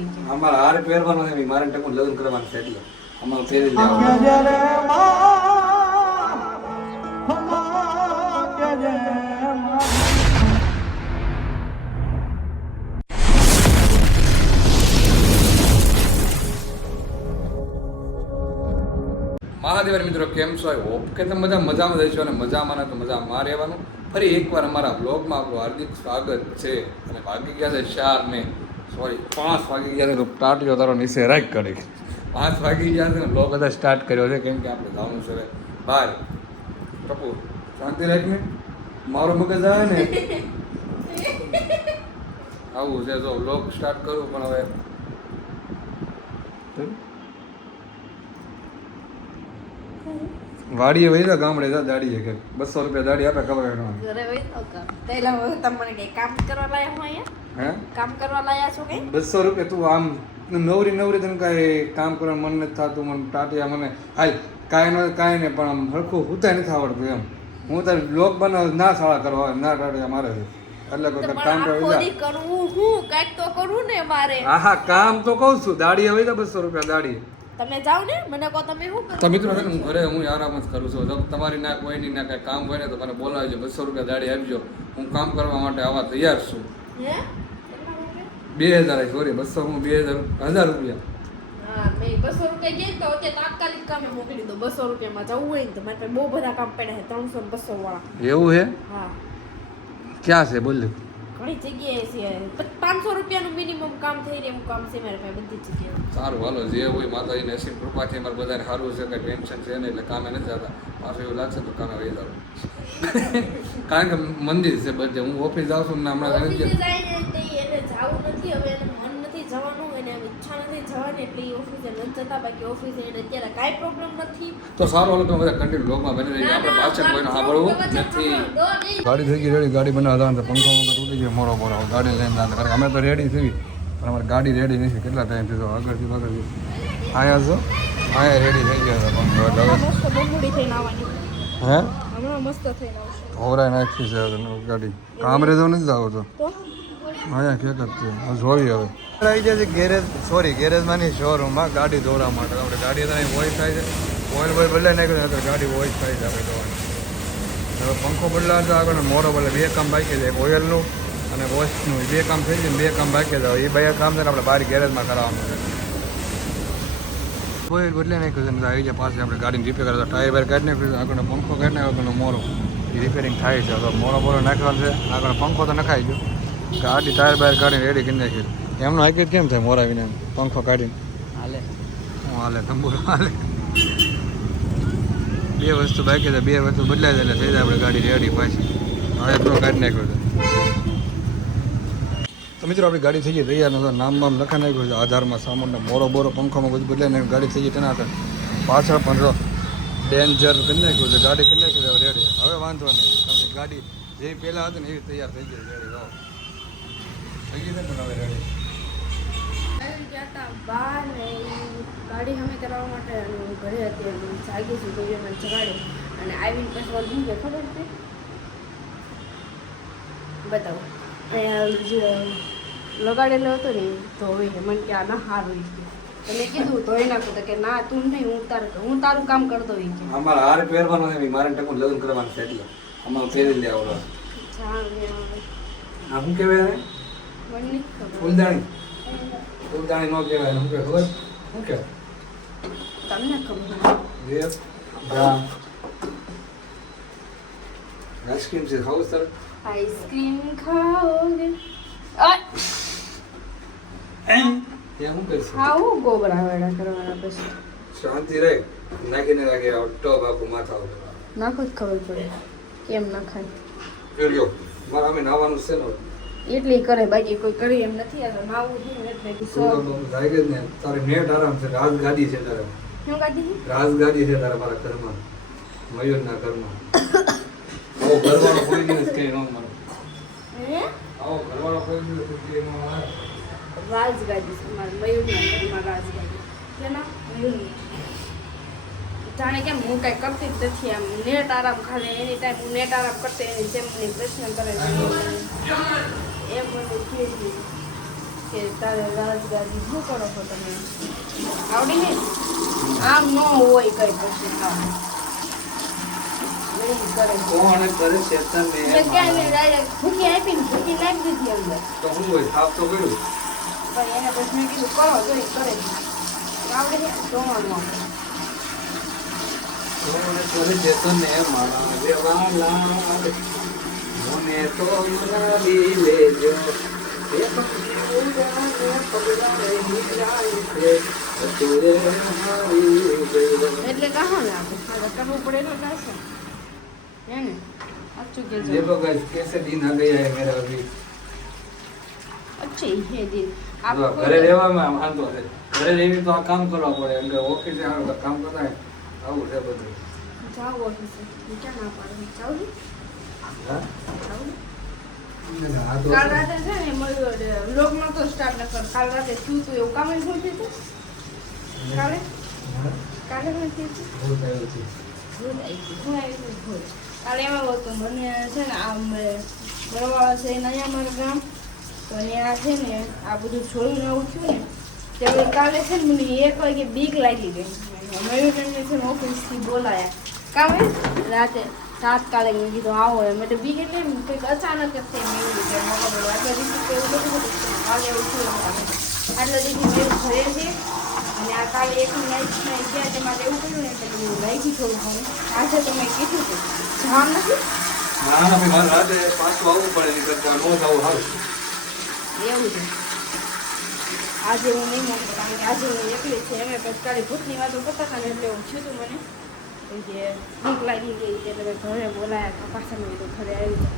ઈ કે અમારા હાર પહેરવાનો છે મારે ટકું લગ્ન કરવાનું છે એટલે અમારે પહેરી લેવાનું મહાદેવર મિત્રો કેમ છો? હોપ કે તમે બધા મજામાં રહીશો અને મજામાં તો મજામાં રહેવાનું. ફરી એકવાર અમારા બ્લોગમાં આપણું હાર્દિક સ્વાગત છે. અને વાગી ગયા છે 4 ને 5 વાગી ગયા છે તો ટાટીઓ તારો નીચે રાખ કરી 5 વાગી ગયા છે ને બ્લોગ બધા સ્ટાર્ટ કર્યો છે કેમ કે આપણે જવાનું છે બહાર. ટપુ શાંતિ રાખને મારો મગજ આવે ને આવું છે જો બ્લોગ સ્ટાર્ટ કરું પણ હવે વાડીએ વહી ગામડે જા દાડીએ કે 200 રૂપિયા દાડી આપે ખબર ઘરે વઈ તો કર તેલા તમને કે કામ કરવા લાયા હું અહીંયા હે કામ કરવા લાયા છો કે 200 રૂપિયા તું આમ નવરી તને કાંઈ કામ કરવાનું મન નથી થતું મને ટાટિયા મને હાલ કાંઈ ને પણ આમ હરખું હુતાય નથી આવડતું એમ હું તારે બ્લોગ બનાવ ના સાળા કરવા ના ટાટિયા મારે છે એટલે કોઈ કામ કરવા કરું હું કાંઈક તો કરું ને મારે હા કામ તો કહું છું દાડી હવે તો 200 રૂપિયા દાડી તમે જાઓ ને મને કહો તમે શું કરો તો મિત્રો છે ને હું ઘરે હું આરામ જ કરું છું જો તમારી ના કોઈની ના કાંઈ કામ હોય ને તો મને બોલાવજો 200 રૂપિયા દાડી આપજો હું કામ કરવા માટે આવવા તૈયાર છું હે 2000 સોરી 200 હું 1000 રૂપિયા હા મેં 200 રૂપિયા ગઈ તો તે તાત્કાલિક કામે મોકલી દો 200 રૂપિયામાં જવું હોય ને તો મારે પાસે બહુ બધા કામ પડ્યા છે 300 ને 200 વાળા એવું હે હા ક્યાં છે બોલ ઘણી જગ્યાએ છે 500 રૂપિયાનું મિનિમમ કામ થઈ રહે એવું કામ છે મારે પાસે બધી જગ્યાએ સારું હાલો જે હોય માતાજીની નસીબ કૃપાથી અમારે બધાને સારું છે કંઈ ટેન્શન છે નહીં એટલે કામે નથી જતા પાછું એવું લાગશે તો કામે વહી જાવ કારણ કે મંદિર છે બધે હું ઓફિસ જાઉં છું ને હમણાં ઓફિસે જાય ને તે એને જાવું નથી હવે એને મન નથી જવાનું એને ઈચ્છા નથી જવાની એટલે એ ઓફિસે નથી જતા બાકી ઓફિસે એને અત્યારે કાંઈ પ્રોબ્લેમ નથી તો સારું હાલો તમે બધા કન્ટિન્યુ બ્લોગમાં બની રહીએ આપણે પાછળ કોઈને સાંભળવું નથી ગાડી થઈ ગઈ રેડી ગાડી બનાવતા તો પંખો તૂટી ગયો મોરો ગાડી લઈને કારણ કે અમે તો રેડી થઈ પણ અમારી ગાડી રેડી નથી કેટલા ટાઈમથી તો આગળથી આયા છો આયા રેડી થઈ ગયા હતા પંખો એટલે મસ્ત બમુડી થઈને આવવાની હે હમણાં મસ્ત થઈને આવશે હોવરાય નાખી છે ગાડી કામ રેતો નથી જાવ તો તો અહીંયા કે કરતી જોઈ હવે આવી જાય છે ગેરેજમાં નહીં શોરૂમમાં ગાડી ધોવા માટે આપણે ગાડી ત્યાં વોઇસ થાય છે ઓઇલ બદલાઈ નાખ્યું તો ગાડી વોઇસ થાય છે આપણે ધોવાની હવે પંખો બદલાવે તો આગળ મોરો બદલે 2 કામ બાકી છે એક ઓઇલનું અને વોશનું 2 કામ થઈ જાય 2 કામ બાકી છે એ 2 કામ છે ને આપણે બહાર ગેરેજમાં કરાવવાનું છે ઓઇલ બદલાઈ નાખ્યું છે આવી જાય પાસે આપણે ગાડીને રિપેર કરતા ટાયર બાયર કાઢી નાખ્યું આગળનો પંખો કાઢી નાખ્યો આગળનો મોરો એ રિપેરિંગ થાય છે તો મોરો નાખવાનો છે આગળ પંખો તો નખાઈ ગયો ગાડી ટાયર બાયર કાઢીને રેડી કરી નાખી એમનો હાઈકેટ કેમ થાય મોરા વિના પંખો કાઢીને હાલે હાલે તંબુરો હાલે 2 વસ્તુ બાકી છે 2 વસ્તુ બદલાય એટલે થઈ જાય આપણે ગાડી રેડી પાછી હવે તો કાઢી નાખ્યો છે તો મિત્રો આપણી ગાડી થઈ ગઈ તૈયાર નતો નામ લખા નાખ્યું છે આધારમાં સામાનનો બોરો પંખામાં બધું બદલાય નાખ્યું ગાડી થઈ ગઈ તેના હતા પાછળ પણ જો ડેન્જર કરી નાખ્યું છે ગાડી કરી નાખી હવે રેડી હવે વાંધો નહીં કારણ કે ગાડી જે પહેલાં હતી ને એવી તૈયાર થઈ ગઈ રેડી રહો થઈ ગઈ છે પણ હવે રેડી બહાર ને ગાડી અમે કરાવવા માટે ઘરે હતી જાગી છું તો મને જગાડે અને આવીને પછી વળગી ગયો ખબર છે બતાવો અહીંયા લગાડેલો હતો ને તો હવે મને કે આ ના હારું તો મેં કીધું તો એના કહું કે ના તું નહીં હું તારું કામ કરતો હોય કે અમારે હાર પહેરવાનો છે મારે ટકું લગ્ન કરવાનું છે એટલે અમારે પહેરી લે આવડો આ શું કહેવાય મને નહીં ખબર ફૂલદાણી નો કહેવાય શું કે ખબર શું કહેવાય તમને ખબર રેપ બ્રા આઈસ્ક્રીમ છે ખાવું સર આઈસ્ક્રીમ ખાઓગે એમ શું કહીશ ખાવું ગોબરા વેડા કરવાના પછી શાંતિ રહે નાખીને રાખે ટોપ આપણું માથા ઉપર નાખો જ ખબર પડે કેમ નખાય જોજો મારે અમે નાવાનું છે ને એટલી કરે બાકી કોઈ કરી એમ નથી આ તો નાવું છે એટલે જાય જ ને તારે નેટ આરામ છે રાજગાડી છે તારે શું ગાડી રાજગાડી છે તારે મારા ઘરમાં મયુરના ઘરમાં આવો ઘરવાળો કોઈ દિવસ કઈ ન મારો હે આવો ઘરવાળો કોઈ દિવસ કઈ ન મારે રાજગાડી છે મારા મયુરના ઘરમાં રાજગાડી છે ના મયુરની જાણે કેમ હું કાંઈ કરતી જ નથી આમ નેટ આરામ ખાલી એની ટાઈમ હું નેટ આરામ કરતી એની જેમ મને પ્રશ્ન કરે છે એમ બધું કે કે તારે રાજગાદી શું કરો છો તમે આવડી ને આમ ન હોય કઈ પછી કામ નહીં કરે કોણ કરે છે તને એટલે ક્યાં ને ડાયરેક્ટ ભૂકી આપીને ભૂકી નાખી દીધી અંદર તો હું હોય થાપ તો કર્યું પણ એને પછી મેં કીધું કરો તો એ કરે આવડે ને ધોવાનું કોણ કરે છે તને મારા દેવાલા મને તો મનાવી લેજો એ પક્ષી ઉડાને પગલા રહી જાય છે તુરે મારી ગયો એટલે કહો ને આપણે આ કરવું પડે એટલે થશે હે ને સાચું કે देखो गाइस कैसे दिन आ गया है मेरा अभी અચ્છા હે દિન तो घरे રહેવામાં વાંધો છે ઘરે રહેવી તો આ કામ કરવા પડે એમ કે ઓફિસે આવે કામ કરતા હોય આવું છે બધું જાઓ ઓફિસે ક્યાં ના પાડે જાઓ ને હા જાઓ ને આ તો કાલ રાતે છે ને મળ્યો લોક નતો સ્ટાર્ટ ન કર કાલ રાતે શું તું એવું કામ જ શું થયું કાલે કાલે શું થયું બહુ થયું છે ભૂલ આવી ગઈ શું આવી ભૂલ કાલે એમાં હતું મને છે ને આમ બરવાળા છે એને અહીંયા અમારું ગામ તો અહીંયા છે ને આ બધું જોયું ને ઉઠ્યું ને ત્યારે કાલે છે ને મને 1 વાગે બીક લાગી ગઈ મયુરને છે ને ઓફિસથી બોલાયા કામે રાતે 7 કાલે મેં કીધું આવો એમ એટલે બીક એટલે કંઈક અચાનક જ થઈ મેં એવું કે મોકો બોલો આટલા દિવસથી તો એવું બધું કાલે ઉઠ્યું આટલા દિવસથી મેં ઘરે છે અને આ કાલે એક નાઈટમાં ગયા તે માટે એવું કર્યું ને એટલે હું લાગી થોડું ઘણું આજે તો મેં કીધું કે જવાનું નથી ના ના ભાઈ મારે રાતે પાછું આવવું પડે નહીં કરતા નો જવું સારું એવું છે આજે હું નહીં મોકલું કારણ કે આજે હું એકલી છે એમ પછી કાલે ભૂતની વાતો કરતા હતા ને એટલે એવું થયું હતું મને કે ભૂખ લાગી ગઈ એટલે મેં ઘરે બોલાયા પાછા મેં કીધું ઘરે આવી જાય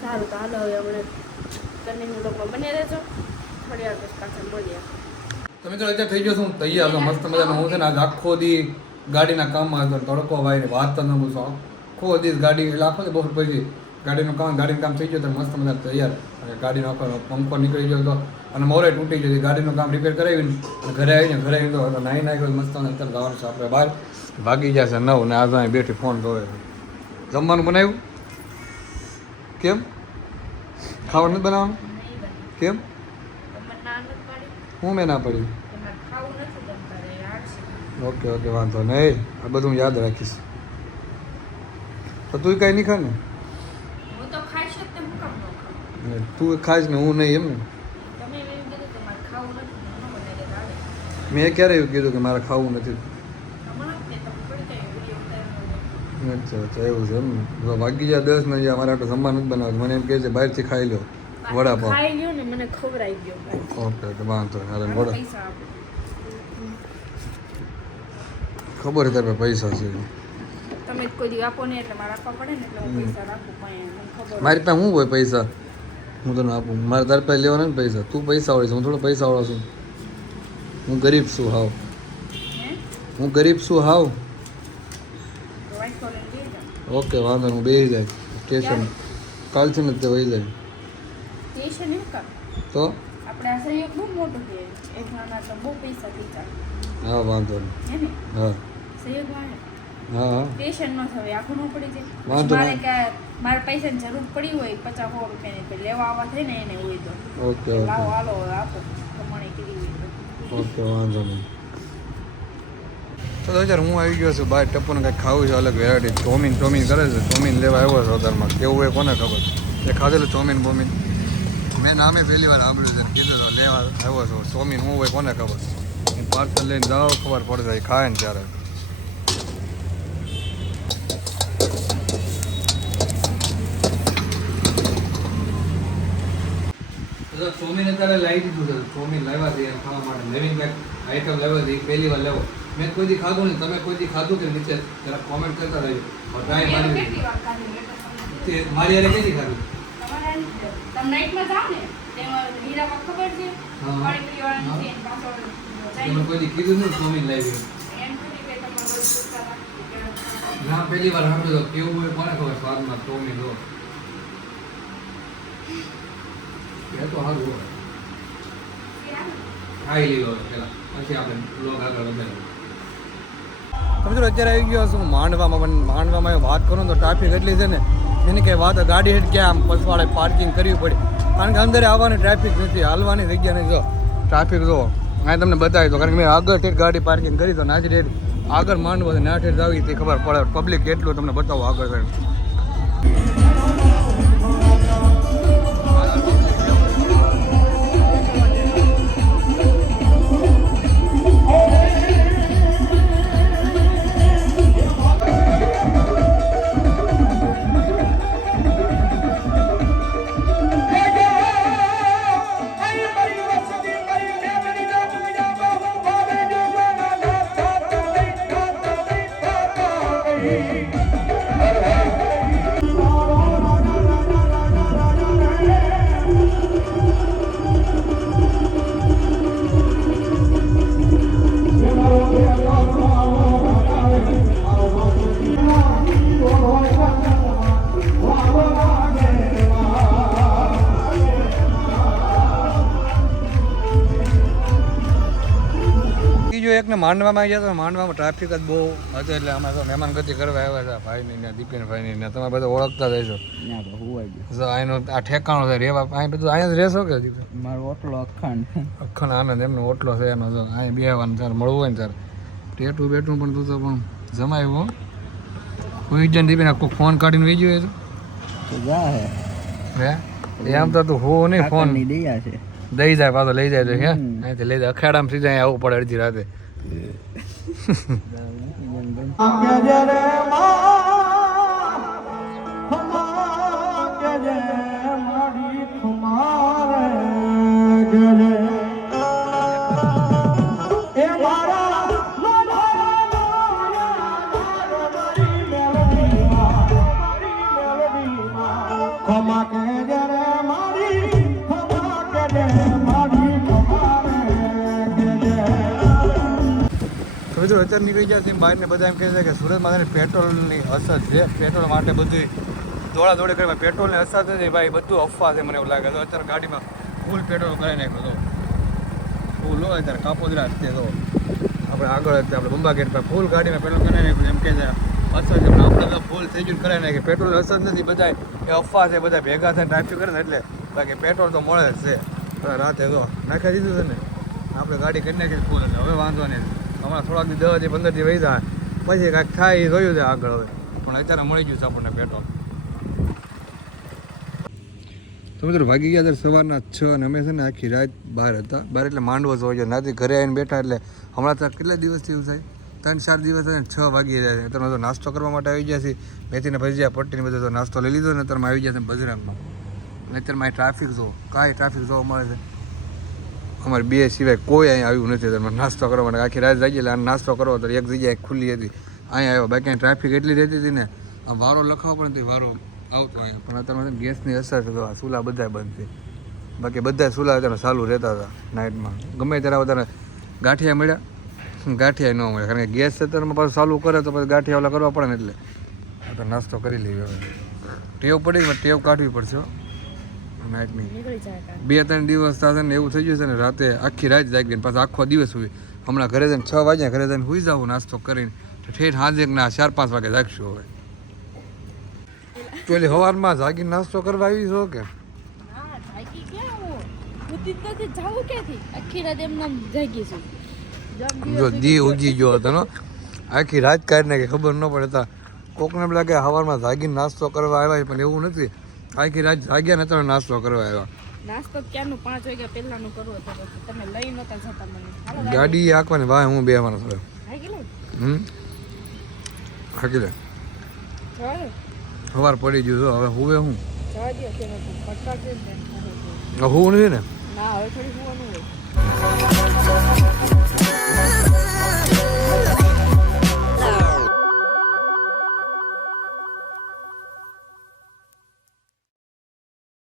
સારું તો હાલો હવે હમણાં કન્ટિન્યુ લોકો બને રહેજો થોડી વાર પછી પાછા બોલ્યા તો મિત્રો અત્યારે થઈ ગયો છું તૈયાર તો મસ્ત મજાનો હું છે ને આજ આખો દી ગાડીના કામમાં હતો તડકો ભાઈ વાત તો ન પૂછો આખો દિવસ ગાડી એટલે આખો દી બપોર પછી ગાડીનું કામ થઈ ગયું તો મસ્ત મજા તૈયાર અને ગાડીનો આખો પંખો નીકળી ગયો હતો અને મોરે તૂટી ગયો ગાડીનું કામ રિપેર કરાવીને ઘરે આવીને તો નાહી નાખ્યો મસ્ત અત્યારે જવાનું છે આપણે બહાર ભાગી જશે 9 ને આ અહીં બેઠી ફોન જોવે જમવાનું બનાવ્યું કેમ ખાવાનું નથી બનાવવાનું કેમ હું મેં ના પડી ઓકે ઓકે વાંધો નહીં આ બધું હું યાદ રાખીશ તો તું કાંઈ નહીં ખા ને તું ખાઈશ ને હું નહીં એમ ને મેં ક્યારે એવું કીધું કે મારે ખાવું નથી અચ્છા અચ્છા એવું છે એમ ને તો વાગી જાય 10 ને મારે આટલું જમવા નથી બનાવતું મને એમ કહે છે બહારથી ખાઈ લો વડાપાવ ખાઈ લ્યો ને મને ખવડાવી ગયો ઓકે ઓકે વાંધો નહીં અરે વડા ખબર છે તારે પૈસા છે તમે કોઈ દી આપો ને એટલે મારે આપવા પડે ને એટલે હું પૈસા રાખું પણ મને ખબર મારી પાસે શું હોય પૈસા હું તને આપું મારે તારી પાસે લેવાના ને પૈસા તું પૈસા વાળી છે હું થોડો પૈસા વાળો છું હું ગરીબ છું હાવ હું ગરીબ છું હાવ ઓકે વાંધો નહીં હું બેસી જાય સ્ટેશન કાલથી નથી તે વહી જાય સ્ટેશન એમ કા તો આપણે આ સહયોગ બહુ મોટો છે એક નાના તો બહુ પૈસા પીતા હા વાંધો નહીં હે ને હા સહયોગમાં હા હા સ્ટેશન ન થવે આખું ન પડી જાય વાંધો મારે નહીં. કે મારે પૈસાની જરૂર પડી હોય 50-100 રૂપિયાની તો લેવા આવવા થાય ને એને હોય તો ઓકે લાવો ઓકે હાલો હવે આપો કમાણી કરી હોય તો ઓકે વાંધો નહીં તો અત્યારે હું આવી ગયો છું બહાર ટપ્પુને કંઈક ખાવું છે અલગ વેરાયટી ચોમીન કરે છે ચોમીન લેવા આવ્યો છે હોટલમાં કેવું હોય કોને ખબર એ ખાધેલું ચોમીન બોમીન મેં નામે પહેલી વાર સાંભળ્યું છે કીધું તો લેવા આવ્યો છો ચોમીન શું હોય કોને ખબર પાર્સલ લઈને જાઓ ખબર પડે જાય ખાય ને ત્યારે ચોમીન અત્યારે લાવી દીધું છે ચોમીન લાવ્યા છે ખાવા માટે નવીન કંઈક આઈટમ લાવ્યો છે એ પહેલી વાર લેવો મેં કોઈ દી ખાધું નહીં તમે કોઈ દી ખાધું કે નીચે જરા કોમેન્ટ કરતા રહેજો ટ્રાય મારી કેટલી વાર ખાધી તે મારી યારે કઈ ખાધું તમારે તમે નાઈટમાં જાઓ ને તેમાં હીરામાં ખબર છે હા. પાણીપુરી વાળાની છે એની પાછળ તમે કોઈ દી કીધું નહીં ચોમીન લાવી એમ થોડી કે તમે રોજ પૂછતા હતા ના પહેલી વાર સાંભળ્યું તો કેવું હોય કોને ખબર સ્વાદમાં ચોમીન લો એ તો સારું હોય ખાઈ લીધો પેલા પછી આપણે લોક આગળ વધારે સમજો અત્યારે આવી ગયો છું માંડવામાં વાત કરું તો ટ્રાફિક એટલી છે ને એની કંઈ વાત ગાડી હેઠ ક્યાં આમ પસવાડે પાર્કિંગ કરવી પડે કારણ કે અંદર આવવાની ટ્રાફિક નથી, હાલવાની જગ્યા નહીં. જો ટ્રાફિક જો અહીં તમને બતાવી દો, કારણ કે મેં આગળ ઠેઠ ગાડી પાર્કિંગ કરી તો નાચ રેટ આગળ માંડવો છે, ના ઠેઠ આવી તે ખબર પડે પબ્લિક કેટલું તમને બતાવો આગળ. એકને માંડવામાં આવી ગયા તો માંડવામાં ટ્રાફિક જ બહુ હતું, એટલે અમે તો મહેમાન ગતિ કરવા આવ્યા હતા ભાઈની ને દીપેનભાઈની ને તમે બધા ઓળખતા જઈશો. અહીંનું આ ઠેકાણું છે રેવા, અહીં બધું અહીંયા જ રહેશો કે મારો ઓટલો અખંડ આનંદ એમનો ઓટલો છે એનો. જો અહીં બેવાનું ત્યારે મળવું હોય ને ત્યારે ટેટું બેટું પણ તું તો પણ જમાયું કોઈ જણ દીપેને કોઈ ફોન કાઢીને વી ગયો હે એમ તો તું હો નહીં ફોન દઈ જાય પાછો લઈ જાય તો હે અહીંથી લઈ જાય અખાડામાં સીધા અહીં આવવું પડે અડધી રાતે. મિત્રો અત્યારે નીકળી ગયા છે બહારને બધા એમ કહે છે કે સુરતમાં પેટ્રોલની અસર છે, પેટ્રોલ માટે બધી દોડા દોડી કરી પેટ્રોલની અસર છે ભાઈ, બધું અફવા છે મને એવું લાગે. તો અત્યારે ગાડીમાં ફૂલ પેટ્રોલ કરી નાખ્યો તો ફૂલ હોય અત્યારે કાપોદરા છે તો આપણે આગળ આપણે બંબા ગેટ પર ફૂલ ગાડીમાં પેટ્રોલ કરી નાખ્યું એમ કે છે અસર છે, પણ આપણે તો ફૂલ થઈ ગયું કરાવી નાખીએ. પેટ્રોલ અસર નથી, બધા એ અફવા છે, બધા ભેગા થઈને ટ્રાફિક કરે ને એટલે બાકી પેટ્રોલ તો મળે જ છે. રાતે તો નાખી દીધું છે ને આપણે ગાડી કરી નાખી ફૂલ, એટલે હવે વાંધો નહીં. હમણાં થોડાક 10 થી 15 દી વહી જાય પછી કાંઈક થાય એ જોયું છે આગળ હવે, પણ અત્યારે મળી ગયું છે આપણને પેટ્રોલ. તો મિત્રો ભાગી ગયા ત્યારે સવારના 6 અને અમે છે ને આખી રાત બહાર હતા. બહાર એટલે માંડવો જ હોય, નાથી ઘરે આવીને બેઠા એટલે હમણાં તો કેટલા દિવસથી એવું થાય 3-4 દિવસ થાય 6 વાગી જાય. અત્યારે તો નાસ્તો કરવા માટે આવી ગયા છે, મેથીને ભજીયા પટ્ટીને બધો તો નાસ્તો લઈ લીધો ને અત્યારે આવી ગયા છે બજરાંગમાં. અત્યારે મારી ટ્રાફિક જો કાંઈ ટ્રાફિક જોવા મળે છે, અમારે બે સિવાય કોઈ અહીંયા આવ્યું નથી. તમે નાસ્તો કરવા માટે આખી રાત જાગી એટલે નાસ્તો કરવો તો એક જગ્યાએ ખુલ્લી હતી અહીંયા આવ્યો, બાકી ટ્રાફિક એટલી રહેતી હતી ને આમ વારો લખાવો પણ નથી વારો આવતો અહીંયા. પણ અત્યારે ગેસની અસર છે તો આ ચૂલા બધા બંધ છે, બાકી બધા ચૂલા અત્યારે ચાલુ રહેતા હતા નાઇટમાં. ગમે ત્યારે અત્યારે ગાંઠિયા મળ્યા, ગાંઠિયા ન મળે કારણ કે ગેસ અત્યારમાં પાછું ચાલુ કરે તો પછી ગાંઠિયા ઓલા કરવા પડે ને એટલે અત્યારે નાસ્તો કરી લેવી. હવે ટેવ પડી ટેવ કાઢવી પડશે નાઇટની. 2-3 દિવસ થશે ને એવું થઈ ગયું છે ને રાતે આખી રાત જાગી ને પાછા આખો દિવસ સુઈ. હમણાં ઘરે જઈને 6 વાગ્યા ઘરે જઈને સુઈ જાવ નાસ્તો કરીને ઠેઠ સાંજે ના 4-5 વાગે જાગશું. હવે તો એટલે સવારમાં જાગીને નાસ્તો કરવા આવી છો કે જો દી ઉગી ગયો હતો ને આખી રાત કાઢી નાખી ખબર ન પડે. કોકને એમ લાગે સવારમાં જાગીને નાસ્તો કરવા આવ્યા પણ એવું નથી, આખી રાત જાગ્યા ને તમે નાસ્તો કરવા આવ્યા. નાસ્તો ક્યારનું 5 વાગ્યા પહેલાનું કરવો તો તમે લઈ નતા જતા મને. ગાડી આંકવાની વાહ હું બેવાનો છું. હાકી લે સવાર પડી ગયું હવે હુવે હું હું નથી ને ના હવે થોડી હોવાનું હોય.